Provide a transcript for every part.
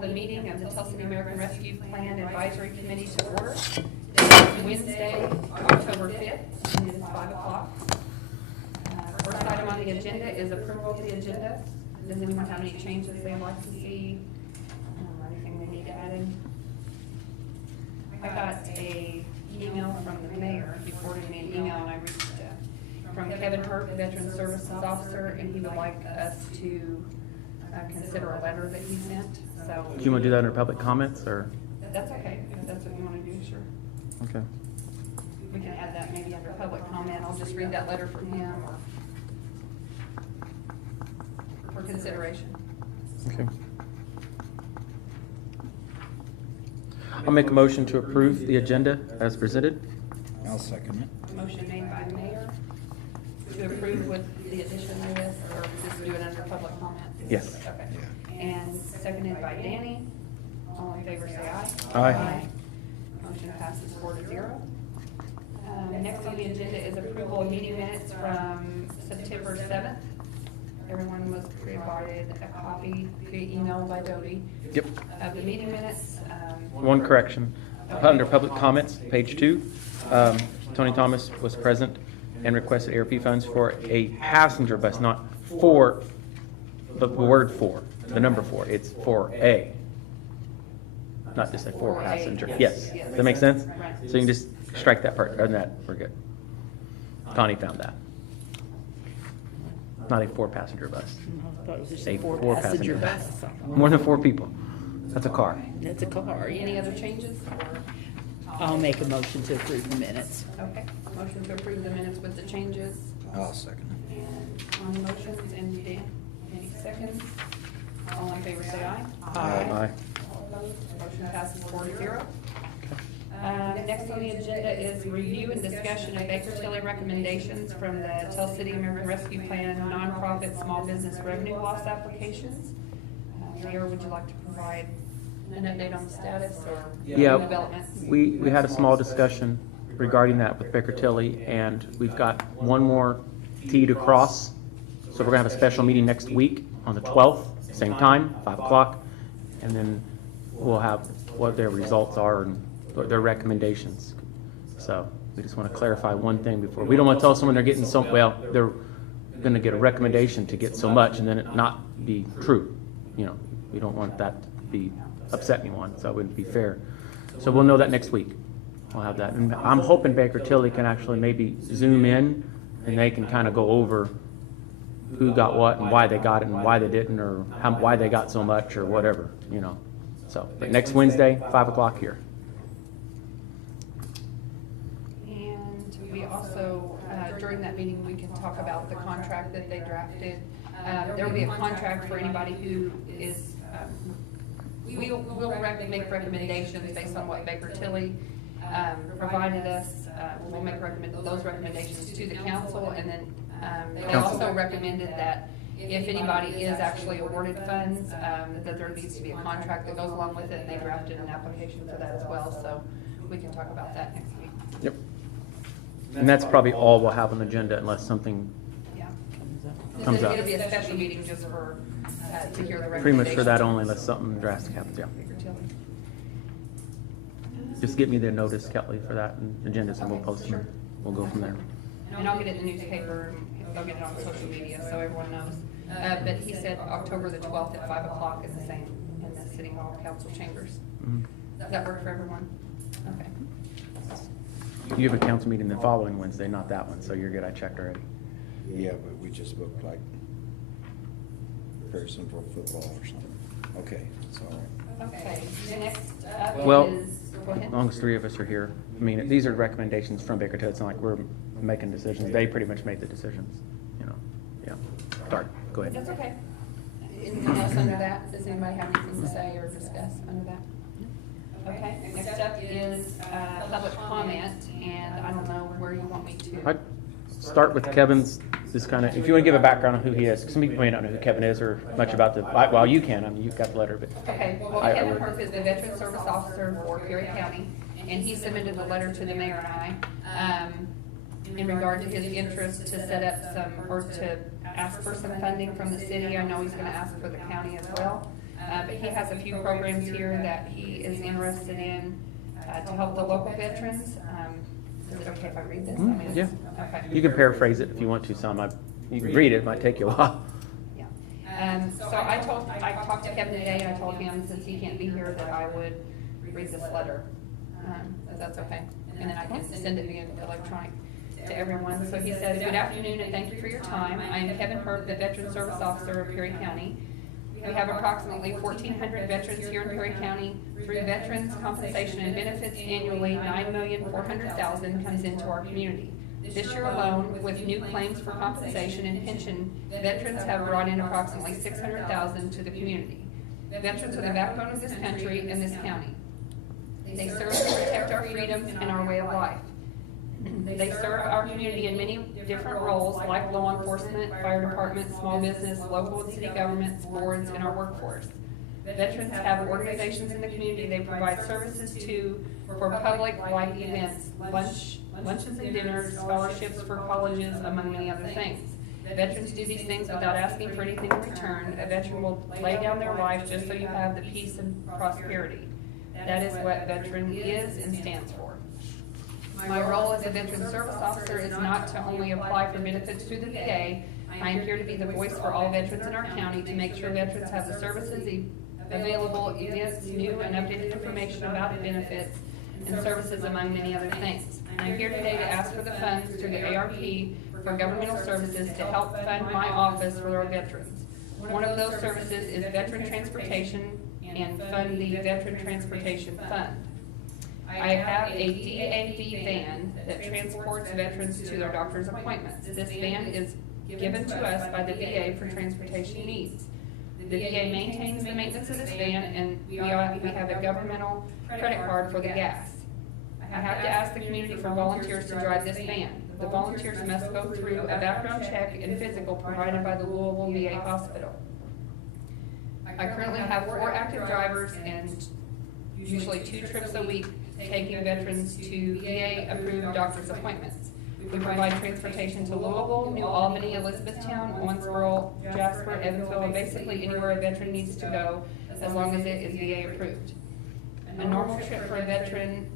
call the meeting of the Tell City American Rescue Plan Advisory Committee to order. This is Wednesday, October 5th, and it is 5 o'clock. First item on the agenda is approval of the agenda. Does anyone have any changes they'd like to see? Anything they need to add in? I got a email from the mayor. He forwarded me an email, and I reached from Kevin Hurt, Veteran Services Officer, and he would like us to consider a letter that he sent. So do you want to do that under public comments, or? That's okay, if that's what you want to do, sure. Okay. We can add that maybe under public comment. I'll just read that letter from him or for consideration. Okay. I'll make a motion to approve the agenda as presented. I'll second it. Motion made by the mayor to approve with the addition of this, or just do it under public comment? Yes. Okay. Yeah. And seconded by Danny. All in favor, say aye. Aye. Motion passes 4-0. Next on the agenda is approval of meeting minutes from September 7th. Everyone was provided a copy via email by Dodie. Yep. Of the meeting minutes. One correction. Under public comments, page 2, Tony Thomas was present and requested ARP funds for a passenger bus, not for, the word for, the number 4. It's for a, not just a for passenger. Yes. Does that make sense? So you can just strike that part. Other than that, we're good. Connie found that. Not a 4-passenger bus. I thought it was just A a 4-passenger four-passenger bus. bus. More than 4 people. That's a car. That's a car, Any yeah. other changes? I'll make a motion to approve the minutes. Okay. Motion to approve the minutes with the changes. I'll second it. And on motions, and Dan, any seconds? All in favor, say aye. Aye. All opposed? Motion passes 4-0. Next on the agenda is review and discussion of Baker Tilly recommendations from the Tell City American Rescue Plan nonprofit small business revenue loss applications. Mayor, would you like to provide an update on the status or Yeah, developments? we had a small discussion regarding that with Baker Tilly, and we've got one more T to cross. So we're gonna have a special meeting next week on the 12th, same time, 5 o'clock, and then we'll have what their results are and what their recommendations. So we just want to clarify one thing before. We don't want to tell someone they're getting so, well, they're gonna get a recommendation to get so much and then it not be true. You know, we don't want that to be upset anyone, so it wouldn't be fair. So we'll know that next week. We'll have that. And I'm hoping Baker Tilly can actually maybe zoom in and they can kind of go over who got what and why they got it and why they didn't, or why they got so much or whatever, you know. So, but next Wednesday, 5 o'clock here. And we also, during that meeting, we can talk about the contract that they drafted. There will be a contract for anybody who is, we'll make recommendations based on what Baker Tilly provided us. We'll make those recommendations to the council, and then they also recommended that if anybody is actually awarded funds, that there needs to be a contract that goes along with it, and they drafted an application for that as well. So we can talk about that next week. Yep. And that's probably all we'll have on the agenda unless something Yeah. comes up. It'll be a special meeting just for, to hear the recommendations. Pretty much for that only, unless something drastic happens, yeah. Baker Tilly. Just get me the notice, Kelly, for that and agendas, and we'll post Sure. them. We'll go from there. And I'll get it in the newspaper, and they'll get it on social media, so everyone knows. But he said October the 12th at 5 o'clock is the same in the City Hall Council chambers. Mhm. Does that work for everyone? Okay. You have a council meeting the following Wednesday, not that one, so you're good. I checked already. Yeah, but we just booked like person for football or something. Okay, so. Okay, the next up Well, is, go ahead. as long as 3 of us are here. I mean, these are recommendations from Baker Tilly. It's not like we're making decisions. They pretty much made the decisions, you know. Yeah. Start. Go ahead. That's okay. Anything else under that? Does anybody have anything to say or discuss under that? Okay, next up is public comment, and I don't know where you want me to. I'd start with Kevin's, this kind of, if you want to give a background on who he is. Some people may not know who Kevin is or much about the, well, you can. I mean, you've got the letter, but. Okay, well, I Kevin would- Hurp is the Veteran Service Officer for Perry County, and he submitted a letter to the mayor and I in regard to his interest to set up some, or to ask for some funding from the city. I know he's gonna ask for the county as well. but he has a few programs here that he is interested in to help the local veterans. Is it okay if I read this? I mean, Yeah. Okay. You can paraphrase it if you want to some. You can read it, it might take you a while. Yeah. So I talked to Kevin today, and I told him, since he can't be here, that I would read this letter. If that's okay. And then I can send it via electronic to everyone. So he says, "Good afternoon, and thank you for your time. I am Kevin Herb, the Veteran Service Officer of Perry County. We have approximately 1,400 veterans here in Perry County. Through veterans compensation and benefits annually, $9,400,000 comes into our community. This year alone, with new claims for compensation and pension, veterans have brought in approximately $600,000 to the community. Veterans are the backbone of this country and this county. They serve to protect our freedoms and our way of life. They serve our community in many different roles, like law enforcement, fire department, small business, local and city governments, boards, and our workforce. Veterans have organizations in the community they provide services to for public life events, lunches and dinners, scholarships for colleges, among many other things. Veterans do these things without asking for anything in return. A veteran will lay down their life just so you have the peace and prosperity. That is what veteran is and stands for. My role as a Veteran Service Officer is not to only apply for benefits through the VA. I am here to be the voice for all veterans in our county to make sure veterans have the services available, events, new and updated information about the benefits and services, among many other things. I'm here today to ask for the funds through the ARP for governmental services to help fund my office for our veterans. One of those services is veteran transportation and fund the Veteran Transportation Fund. I have a DAV van that transports veterans to their doctor's appointments. This van is given to us by the VA for transportation needs. The VA maintains the maintenance of this van, and we have a governmental credit card for the gas. I have to ask the community for volunteers to drive this van. The volunteers must go through a background check and physical provided by the Louisville VA Hospital. I currently have 4 active drivers and usually 2 trips a week taking veterans to VA-approved doctor's appointments. We provide transportation to Louisville, New Albany, Elizabethtown, Owensboro, Jasper, Evansville, and basically anywhere a veteran needs to go, as long as it is VA-approved. A normal trip for a veteran,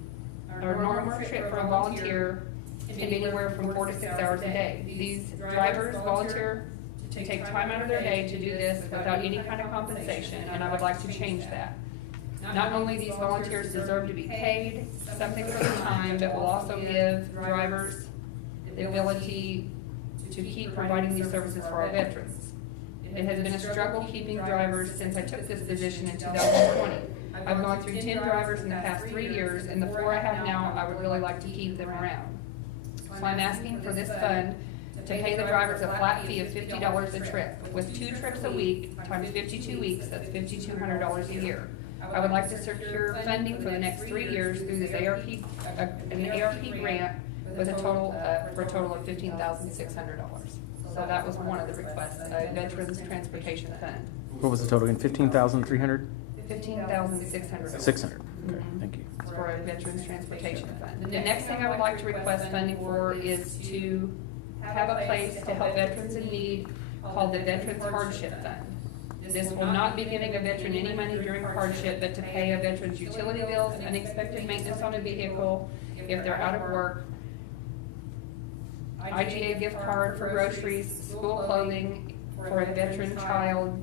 or a normal trip for a volunteer, can be anywhere from 4 to 6 hours a day. These drivers volunteer to take time out of their day to do this without any kind of compensation, and I would like to change that. Not only these volunteers deserve to be paid something for their time, but will also give drivers the ability to keep providing these services for our veterans. It has been a struggle keeping drivers since I took this position in 2020. I've gone through 10 drivers in the past 3 years, and the 4 I have now, I would really like to keep them around. So I'm asking for this fund to pay the drivers a flat fee of $50 a trip. With 2 trips a week, times 52 weeks, that's $5,200 a year. I would like to secure funding for the next 3 years through this an ARP grant with a total for a total of $15,600. So that was one of the requests, a Veterans Transportation Fund. What was the total again? 15,300? $15,600. 600. Okay, thank you. For a Veterans Transportation Fund. The next thing I would like to request funding for is to have a place to help veterans in need called the Veterans Hardship Fund. This will not be giving a veteran any money during hardship, but to pay a veteran's utility bills, unexpected maintenance on a vehicle, if they're out of work, IGA gift card for groceries, school clothing for a veteran's child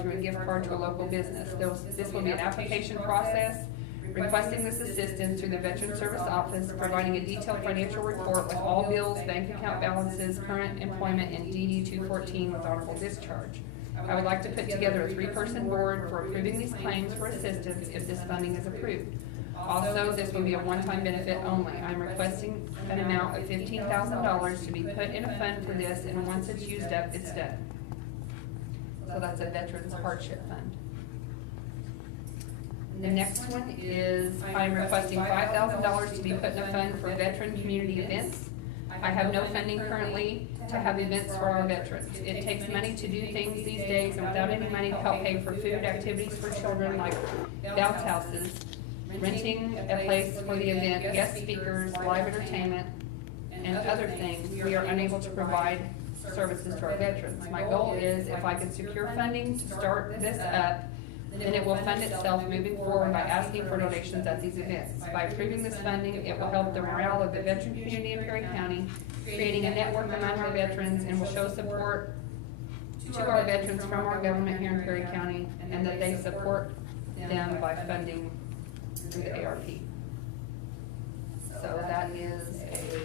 through a gift card to a local business. This will be an application process, requesting this assistance through the Veteran Service Office, providing a detailed financial report with all bills, bank account balances, current employment, and DD 214 with honorable discharge. I would like to put together a 3-person board for approving these claims for assistance if this funding is approved. Also, this will be a one-time benefit only. I'm requesting an amount of $15,000 to be put in a fund for this, and once it's used up, it's done. So that's a Veterans Hardship Fund. The next one is I'm requesting $5,000 to be put in a fund for veteran community events. I have no funding currently to have events for our veterans. It takes money to do things these days, and without any money to help pay for food, activities for children like bounce houses, renting a place for the event, guest speakers, live entertainment, and other things, we are unable to provide services to our veterans. My goal is if I can secure funding to start this up then it will fund itself moving forward by asking for donations at these events. By approving this funding, it will help the morale of the veteran community in Perry County, creating a network among our veterans, and will show support to our veterans from our government here in Perry County, and that they support them by funding through the ARP. So that is a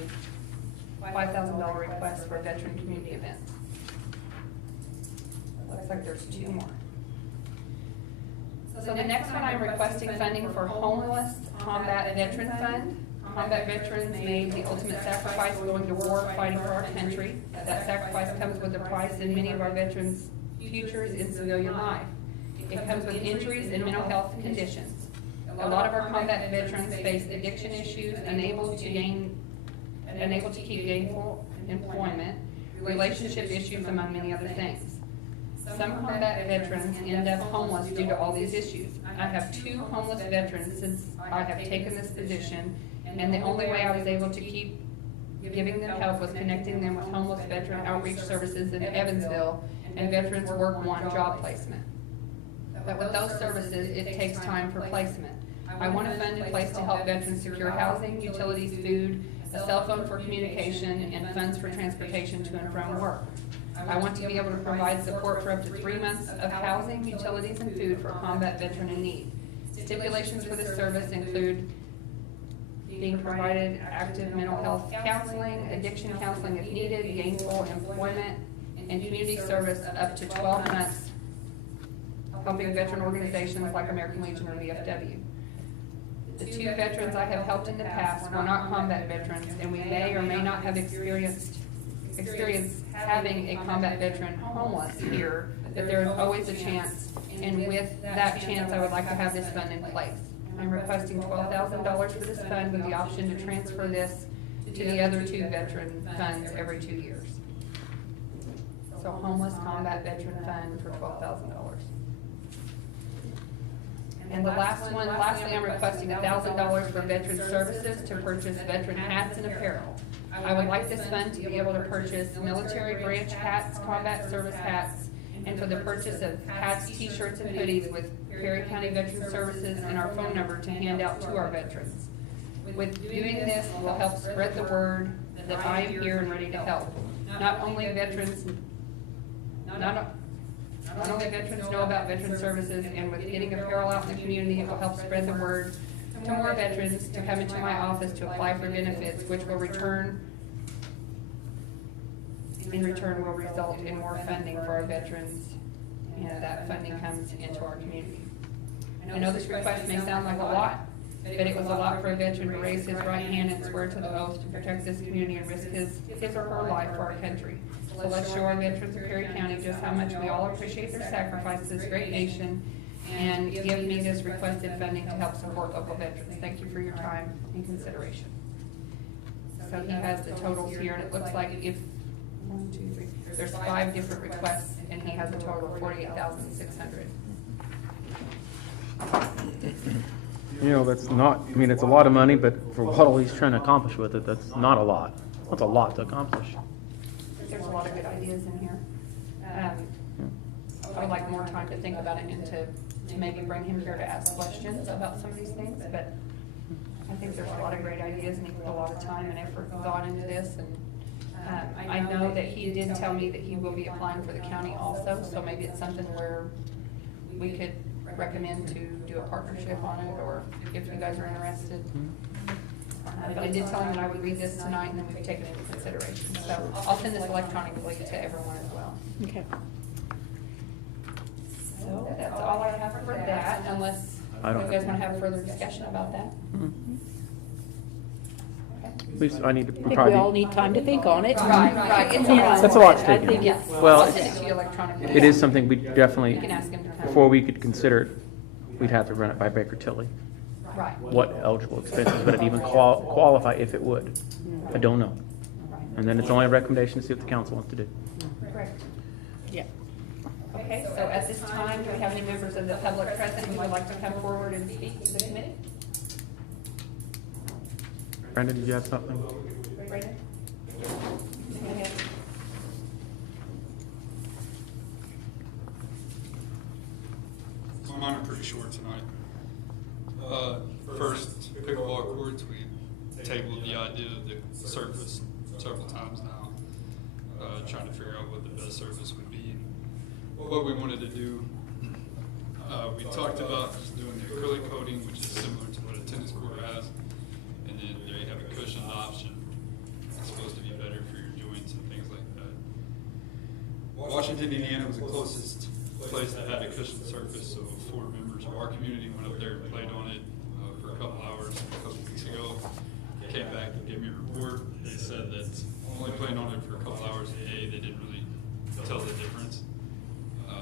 $5,000 request for a veteran community event. Looks like there's two more. So the next one, I'm requesting funding for Homeless Combat Veteran Fund. Combat veterans made the ultimate sacrifice going to war fighting for our country. That sacrifice comes with a price in many of our veterans' futures in civilian life. It comes with injuries and mental health conditions. A lot of our combat veterans face addiction issues, unable to keep gainful employment, relationship issues, among many other things. Some combat veterans end up homeless due to all these issues. I have 2 homeless veterans since I have taken this position, and the only way I was able to keep giving them help was connecting them with homeless veteran outreach services in Evansville and Veterans Work One job placement. But with those services, it takes time for placement. I want a fund in place to help veterans secure housing, utilities, food, a cell phone for communication, and funds for transportation to and from work. I want to be able to provide support for up to 3 months of housing, utilities, and food for a combat veteran in need. Stipulations for this service include being provided active mental health counseling, addiction counseling if needed, gainful employment, and community service up to 12 months, helping veteran organizations like American Legion or VFW. The 2 veterans I have helped in the past were not combat veterans, and we may or may not have experienced having a combat veteran homeless here, but there is always a chance, and with that chance, I would like to have this fund in place. I'm requesting $12,000 for this fund with the option to transfer this to the other 2 veteran funds every 2 years. So Homeless Combat Veteran Fund for $12,000. And the lastly, I'm requesting $1,000 for veteran services to purchase veteran hats and apparel. I would like this fund to be able to purchase military branch hats, combat service hats, and for the purchase of hats, t-shirts, and hoodies with Perry County Veteran Services and our phone number to hand out to our veterans. With doing this, will help spread the word that I am here and ready to help. Not only veterans know about veteran services, and with getting apparel out in the community, it will help spread the word to more veterans to come into my office to apply for benefits, which will in return will result in more funding for our veterans, and that funding comes into our community. I know this request may sound like a lot, but it was a lot for a veteran to raise his right hand and swear to the oath to protect this community and risk his or her life for our country. So let's show our veterans of Perry County just how much we all appreciate their sacrifice to this great nation, and give me this requested funding to help support local veterans. Thank you for your time and consideration. So he has the totals here, and it looks like if, 1, 2, 3, there's 5 different requests, and he has a total of $48,600. You know, that's not, I mean, it's a lot of money, but for what all he's trying to accomplish with it, that's not a lot. That's a lot to accomplish. There's a lot of good ideas in here. I would like more time to think about it and to maybe bring him here to ask questions about some of these things, but I think there's a lot of great ideas, and he put a lot of time and effort and thought into this, and I know that he did tell me that he will be applying for the county also, so maybe it's something where we could recommend to do a partnership on it, or if you guys are interested. But I did tell him that I would read this tonight, and then we could take it into consideration. So I'll send this electronically to everyone as well. Okay. So that's all I have for that, unless you I don't guys have- want to have further discussion about that. At least I need to I think we probably. all need time to think on it. Right, it's a lot. That's a lot to I take think in. it's- Well, I'll send it to you electronically. It is something we definitely, You can ask him to come. before we could consider it, we'd have to run it by Baker Tilly. Right. What eligible expenses would it even qualify if it would? I don't know. And then it's only a recommendation to see what the council wants to do. Correct. Yeah. Okay, so at this time, do we have any members of the public present who would like to come forward and speak to the committee? Brandon, did you have something? Brandon? Go ahead. I'm on pretty short tonight. First, pickleball courts, we tabled the idea of the surface several times now, trying to figure out what the best surface would be, what we wanted to do. We talked about just doing the acrylic coating, which is similar to what a tennis court has, and then they have a cushioned option. It's supposed to be better for your joints and things like that. Washington, Indiana was the closest place that had a cushioned surface, so 4 members of our community went up there and played on it for a couple hours a couple weeks ago. Came back and gave me a report. They said that only playing on it for a couple hours a day, they didn't really tell the difference.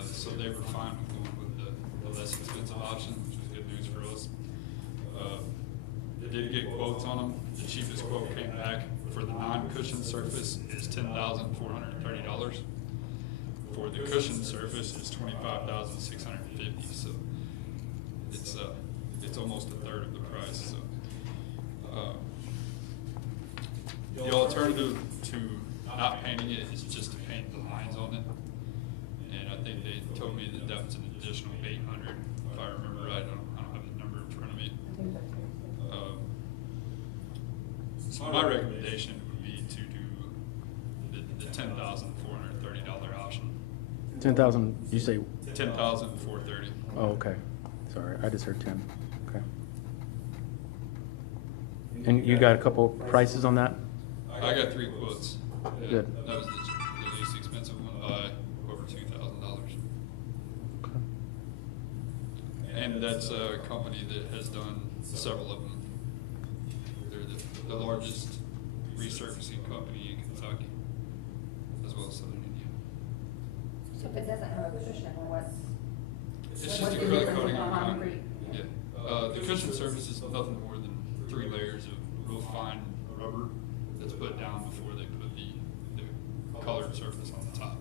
So they were fine with going with the less expensive option, which was good news for us. They did get quotes on them. The cheapest quote came back for the non-cushioned surface is $10,430. For the cushioned surface is $25,650. So it's almost a third of the price. So the alternative to not painting it is just to paint the lines on it. And I think they told me that was an additional $800, if I remember right. I don't have the number in front of me. So my recommendation would be to do the $10,430 option. 10,000, you say? $10,430. Oh, okay. Sorry, I just heard 10. Okay. And you got a couple prices on that? I got 3 quotes. Yeah, Good. that was the least expensive one by over $2,000. Okay. And that's a company that has done several of them. They're the largest resurfacing company in Kentucky, as well as Southern Indiana. So if it doesn't have a cushion, what's? It's just what's the acrylic difference coating in on concrete? concrete. Yeah. The cushion surface is nothing more than 3 layers of real fine rubber that's put down before they put the colored surface on the top.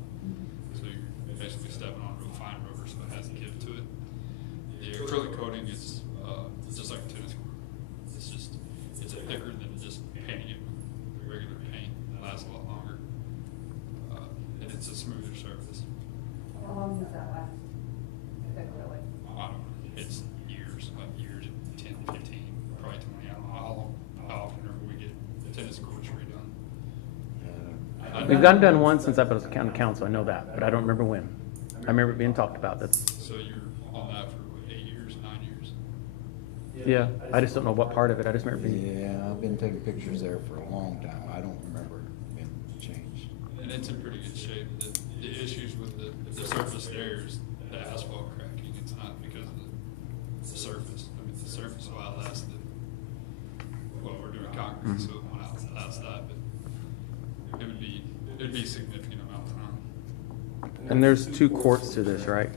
So you're basically stepping on real fine rubber, so it has a give to it. The acrylic coating is just like a tennis court. It's thicker than just painting it with regular paint. It lasts a lot longer, and it's a smoother surface. How long does that last? Acrylic? I don't know. It's years, 10, 15, probably 20. I don't know how often we get tennis courts redone. We've gotten done once since I've been on county council, I know that, but I don't remember when. I remember it being talked about. That's, So you're on that for what, 8 years, 9 years? yeah, I just don't know what part of it. I just remember being, Yeah, I've been taking pictures there for a long time. I don't remember it being changed. And it's in pretty good shape. The issues with the surface there is the asphalt cracking. It's not because of the surface. I mean, the surface will outlast it. Well, we're doing concrete, so it won't outlast that, but it'd be a significant amount of time. and there's 2 courts to this, right?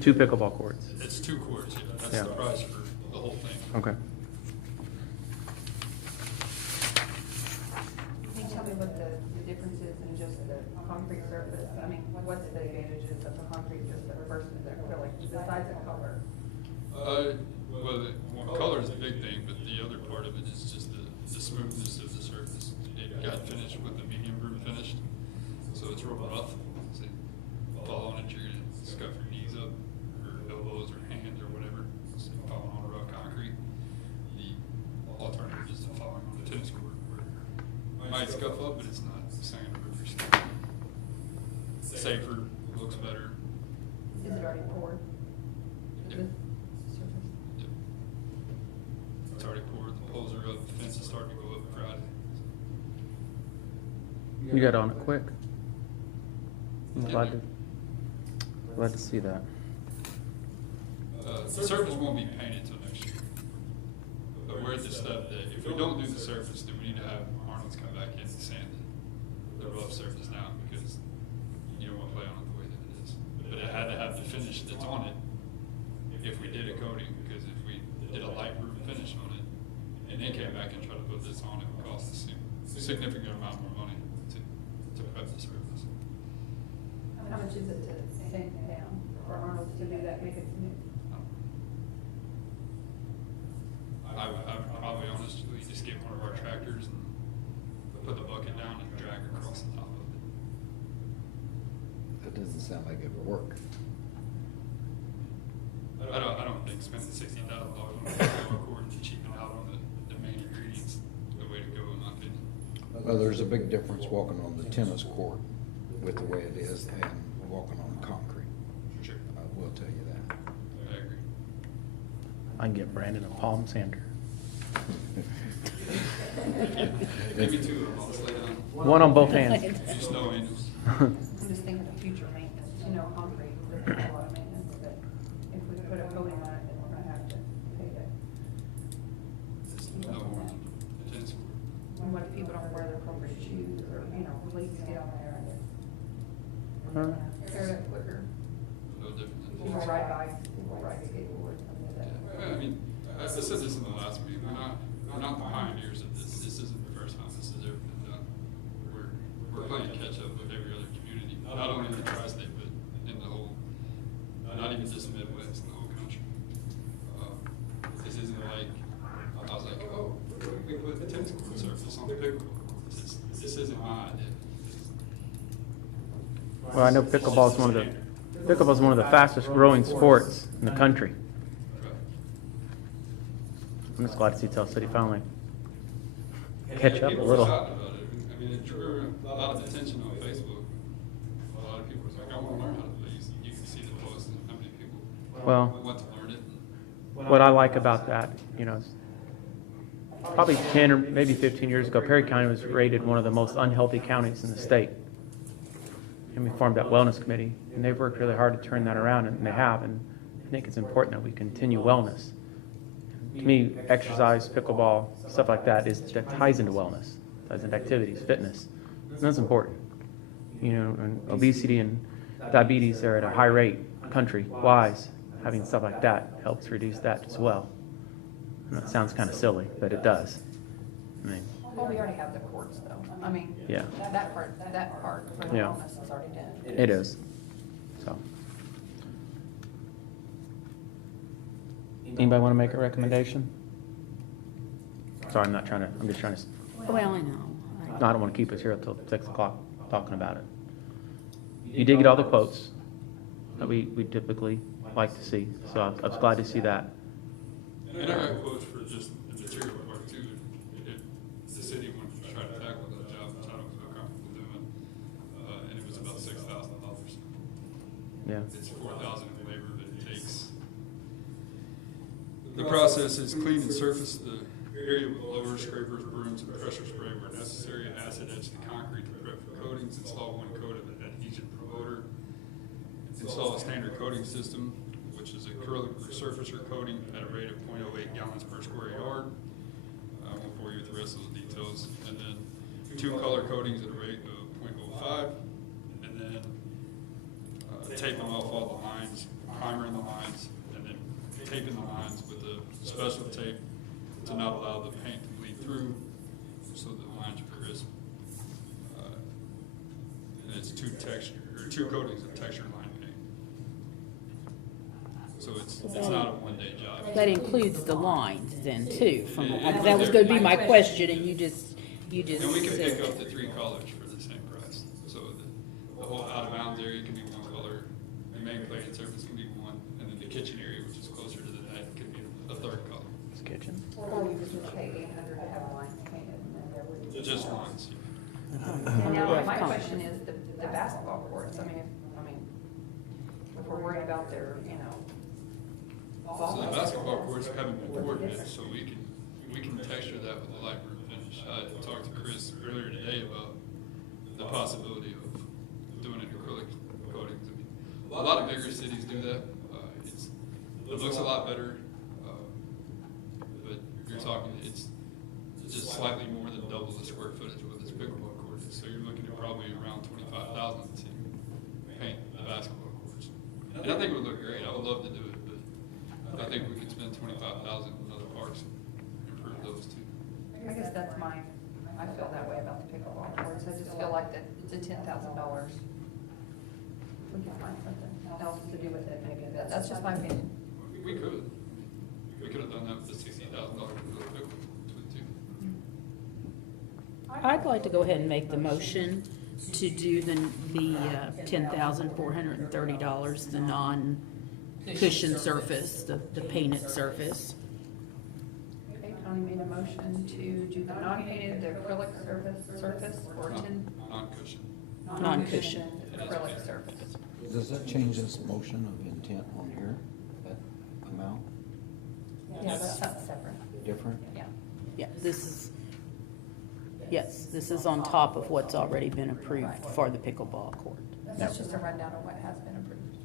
2 pickleball courts. It's 2 courts, yeah. That's Yeah. the price for the whole thing. Okay. Can you tell me what the difference is in just the concrete surface? I mean, what's the advantages of the concrete surface versus the acrylic, besides the color? Well, color is the big thing, but the other part of it is just the smoothness of the surface. It got finished with the medium groove finished, so it's real rough. So you fall on it, you're gonna scuff your knees up, or elbows, or hands, or whatever. So you're falling on rough concrete. The alternative is to falling on a tennis court, where you might scuff up, but it's not saying to rip your skin. Safer, looks better. Is it already poured? Yep. Yep. It's already poured, the poles are up, the fence is starting to go up Friday. You got on it quick. I'm glad to see that. The surface won't be painted till next year. But we're at the step that if we don't do the surface, then we need to have Arnold's come back in and sand the rough surface now, because you don't want to play on it the way that it is. But it had to have the finish that's on it if we did a coating, because if we did a light roof finish on it and then came back and tried to put this on, it would cost us a significant amount more money to prep the surface. How much is it to sand it down for Arnold to do that, make it smooth? I would probably honestly just get one of our tractors and put the bucket down and drag across the top of it. That doesn't sound like it would work. I think spending $60,000 on a pickleball court and cheaping out on the main ingredients the way to go, in my opinion. Well, there's a big difference walking on the tennis court with the way it is and walking on concrete. For sure. I will tell you that. I agree. I can get Brandon a palm sander. Maybe two of them, I'll slay down. One on both hands. Just no angels. I'm just thinking of future maintenance, you know, concrete, there's a lot of maintenance, but if we put a coating on it, then we're gonna have to pay it. Just no more tennis court. And what if people don't wear their appropriate shoes, or, you know, cleats get on there and tear it up quicker. No different than. People ride bikes, people ride skateboards, something like that. Yeah, I mean, I said this in the last meeting, we're not the pioneers of this. This isn't the first time this has ever been done. We're playing catch up with every other community, not only in the tri-state, but in the whole, not even just the Midwest, in the whole country. This isn't like, I was like, oh, we put the tennis court surface on the pickleball court. This isn't my idea. Well, I know pickleball is one of the fastest growing sports in the country. I'm just glad to see Tell City finally catch up a People little. were excited about it. I mean, it drew a lot of attention on Facebook. A lot of people were like, I want to learn how to play. You can see the posts and how many people Well, want to learn it. what I like about that, you know, is probably 10 or maybe 15 years ago, Perry County was rated one of the most unhealthy counties in the state. And we formed that wellness committee, and they've worked really hard to turn that around, and they have, and I think it's important that we continue wellness. To me, exercise, pickleball, stuff like that ties into wellness, ties into activities, fitness. And that's important. You know, and obesity and diabetes are at a high rate country-wise. Having stuff like that helps reduce that as well. And that sounds kind of silly, but it does. I mean, Well, we already have the courts though, I mean, Yeah. that part for the Yeah. wellness is already done. it is. So, anybody want to make a recommendation? Sorry, I'm just trying to, Well, I know. no, I don't want to keep us here until 6 o'clock talking about it. You did get all the quotes that we typically like to see, so I was glad to see that. And I got quotes for just the material part too. If the city wanted to try to tackle that job, which I don't feel comfortable doing, and it was about $6,000. Yeah. It's $4,000 in labor that it takes. The process is clean and surface the area with blowers, scrapers, brooms, and pressure spray where necessary. Acid etch the concrete to prep for coatings. Install one coat of adhesion promoter. Install a standard coating system, which is acrylic resurfacer coating at a rate of 0.08 gallons per square yard. I won't bore you with the rest of the details. And then 2 color coatings at a rate of 0.05. And then taping off all the lines, primering the lines, and then taping the lines with a special tape to not allow the paint to bleed through so the lines are crisp. And it's 2 coatings of texture line paint. So it's not a one-day job. That includes the lines then too, that was gonna be my question, and you just And we can pick said. up to 3 colors for the same price. So the whole out-of-bounds area can be 1 color, the main plated surface can be 1, and then the kitchen area, which is closer to the net, can be a 3rd color. This kitchen. Or we just pay 800 to have a line painted, and then there would be. Just lines. And now, my question is, the basketball courts, I mean, if we're worried about their, you know, So the basketball courts haven't been poured yet, so we can texture that with a light room finish. I talked to Chris earlier today about the possibility of doing an acrylic coatings. I mean, a lot of bigger cities do that. It looks a lot better, but you're talking, it's just slightly more than double the square footage of what this pickleball court is. So you're looking at probably around $25,000 to paint the basketball courts. And I think it would look great. I would love to do it, but I think we could spend $25,000 in other parks and improve those too. I guess that's I feel that way about the pickleball courts, I just feel like that it's a $10,000. We can find something else to do with it, maybe, that's just my opinion. We could. We could have done that with the $60,000 for the pickleball too. I'd like to go ahead and make the motion to do the $10,430, the cushion surface, the painted surface. Okay, Connie made a motion to do the non-painted, the acrylic surface, or Non-cushion. Non-cushion. acrylic surface. Does that change this motion of intent on here, that amount, Yeah, that's something separate, different? yeah. Yeah, this is, yes, this is on top of what's already been approved for the pickleball court. That's just a rundown of what has been approved.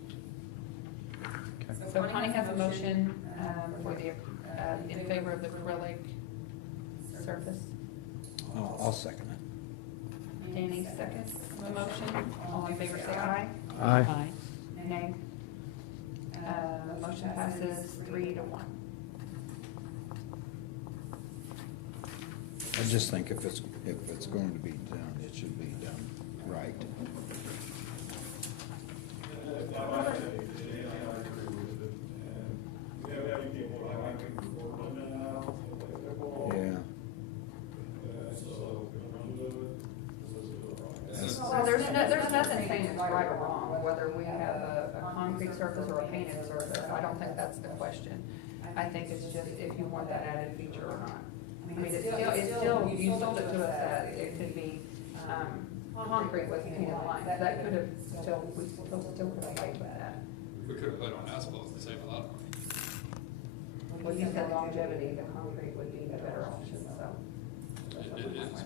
Okay. So Connie has a motion for the, in favor of the acrylic surface. I'll second it. Danny seconds the motion. All in favor say aye. Aye. Nay. Motion passes 3-1. I just think if it's going to be done, it should be done right. Yeah. Well, there's nothing saying it's right or wrong, whether we have a concrete surface or a painted surface. I don't think that's the question. I think it's just if you want that added feature or not. I mean, it's still, you sold it to us that it could be, concrete with painted lines. That could have still, we still could have played with that. We could have played on asphalt and saved a lot of money. When you said longevity, the concrete would be the better option, so. It is.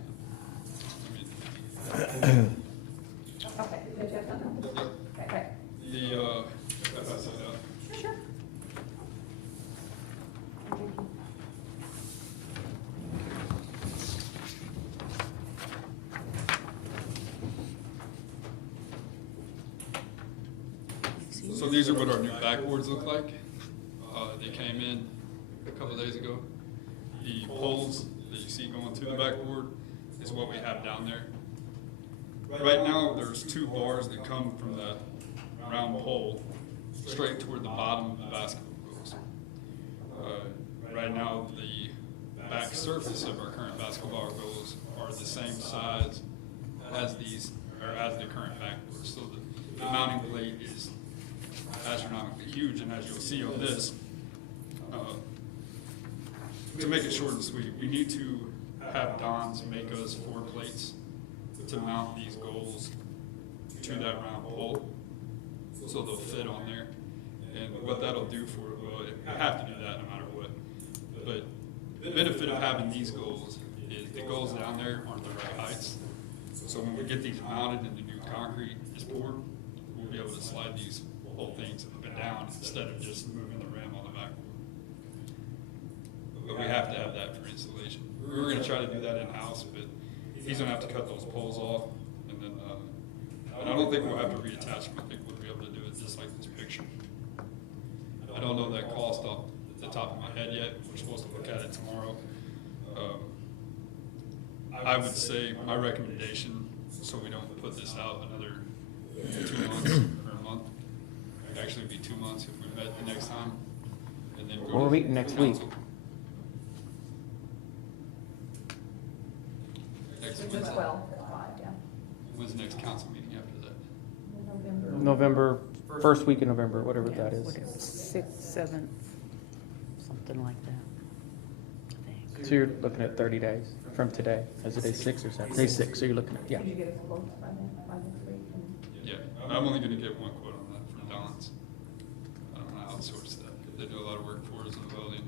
Okay, did you have something? Okay. Sure. So these are what our new backboards look like. They came in a couple of days ago. The poles that you see going to the backboard is what we have down there. Right now, there's 2 bars that come from that round pole straight toward the bottom of the basketball goals. Right now, the back surface of our current basketball goals are the same size as these, or as the current backboard. So the mounting plate is astronomically huge, and as you'll see on this, to make it short and sweet, we need to have Don's make us 4 plates to mount these goals to that round pole, so they'll fit on there. And what that'll do for, well, we have to do that no matter what. But the benefit of having these goals is the goals down there aren't the right heights. So when we get these mounted and the new concrete is poured, we'll be able to slide these whole things up and down instead of just moving the rim on the backboard. But we have to have that for installation. We were gonna try to do that in-house, but he's gonna have to cut those poles off, and then, and I don't think we'll have to reattach them. I think we'll be able to do it just like this picture. I don't know that cost off the top of my head yet. We're supposed to look at it tomorrow. I would say my recommendation, so we don't put this out another 2 months or a month, it'd actually be 2 months if we met the next time, and then. Well, we're meeting next week. Next It's Wednesday. 12 at 5, yeah. When's the next council meeting after that? November, first week in November, whatever that is. Whatever, 6th, 7th, something like that, I think. So you're looking at 30 days from today. Is it day 6 or 7? Day 6, so you're looking at, yeah. Could you get us quotes by next week? Yeah, I'm only gonna get 1 quote on that from Don's. I don't wanna outsource that. They do a lot of work for us in the building.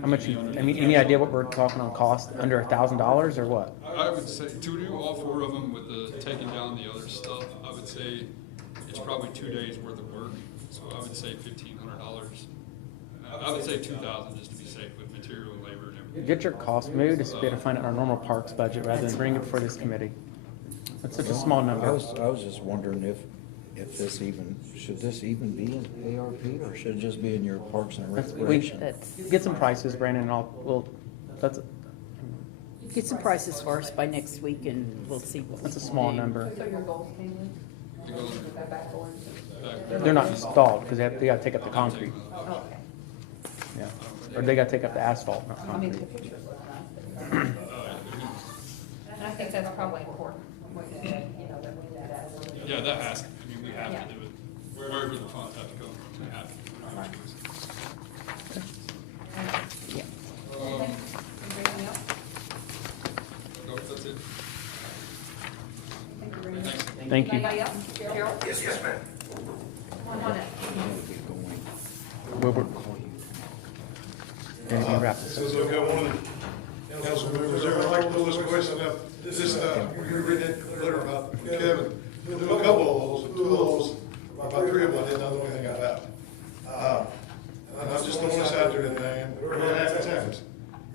How much, any idea what we're talking on cost? Under $1,000 or what? I would say, to do all 4 of them with the taking down the other stuff, I would say it's probably 2 days worth of work. So I would say $1,500. I would say 2,000 just to be safe with material and labor and everything. Get your cost, maybe just be able to find it in our normal parks budget rather than bring it before this committee. That's such a small I number. was just wondering if this even, should this even be in ARP, or should it just be in your Parks and That's- Recreation? That's, Get some prices, Brandon, and that's get some prices for us by next week and we'll see what we a can small do. number. So your goals, Kaylee? The goals With that backboard? They're not installed because they gotta take up the concrete. Oh, okay. Yeah. Or they gotta take up the asphalt, not I mean, the concrete. pictures look nice. but- And I think that's probably important, what you said, you know, that we need that. Yeah, that has, I mean, we have to do it, wherever the funds have to come from. we have. Yeah. Anything else? No, that's it. Thank you very much. Thanks. Thank you. Anybody else? Carol? Yes, ma'am. Come on up. Wilbur. Yeah, you can wrap this This up. is okay, one of the council members there, I'd like to pull this question up. This, we read that letter about Kevin, there were a couple of those, two of those, about three of them I didn't know anything about. And I'm just throwing this out there today, and we're happens, happens.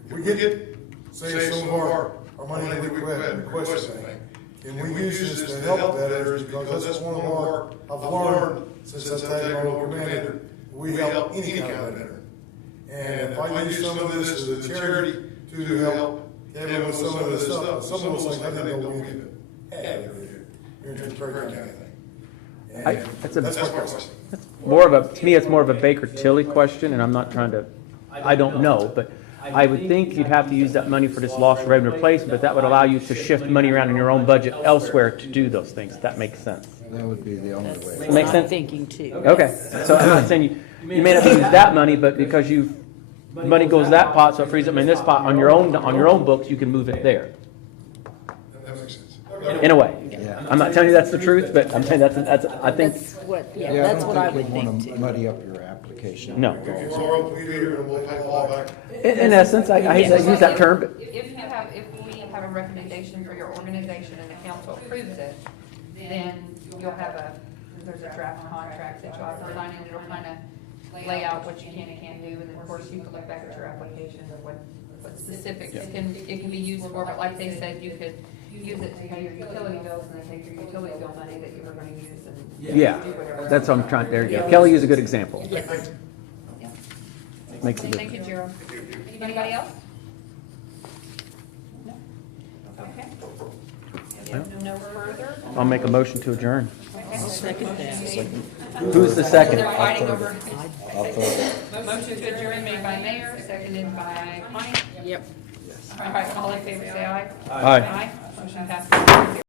If we get, say, some of our money that we request anything, and we use this to help veterans, because that's one of our, I've learned since I've taken on commander, we help any kind of veteran. And if I use some of this as a charity to help Kevin with some of this stuff, some of those things I didn't know we even had here in Perry County. And That's a- that's my question. More of a, to me, it's more of a Baker Tilly question, and I'm not trying to, I don't know, but I would think you'd have to use that money for this lost revenue replacement, but that would allow you to shift money around in your own budget elsewhere to do those things, if that makes sense. That would be the only That's way. what Makes I'm sense? thinking too. Okay, so I'm not saying you may not use that money, but because money goes that pot, so it frees up in this pot, on your own books, you can move it there, That makes sense. in a way. Yeah. I'm not telling you that's the truth, but I'm saying that's, I think, That's what, yeah, Yeah, I that's what I don't would think we'd think want to too. muddy up your application. No. If you borrow, we here, and we'll pay it all back. in essence, I hate to use that term, but If we have a recommendation for your organization and the council approves it, then you'll have there's a draft contract that you'll have to sign, and it'll kind of lay out what you can and can't do, and then of course you can look back at your application of what specifics it can be used for, but like they said, you could use it to pay your utility bills, and then take your utility bill money that you were gonna use and yeah, do whatever. that's what I'm trying, there you go. Kelly is a good example. Yes. Yeah. Makes a Thank you, difference. Gerald. Anybody else? No? Okay. No further? I'll make a motion to adjourn. I'll second that. Who's the second? They're fighting over. I'll throw it. Motion to adjourn made by Mayor, seconded by Connie. Yep. All right, all in favor, say aye. Aye. Motion passes.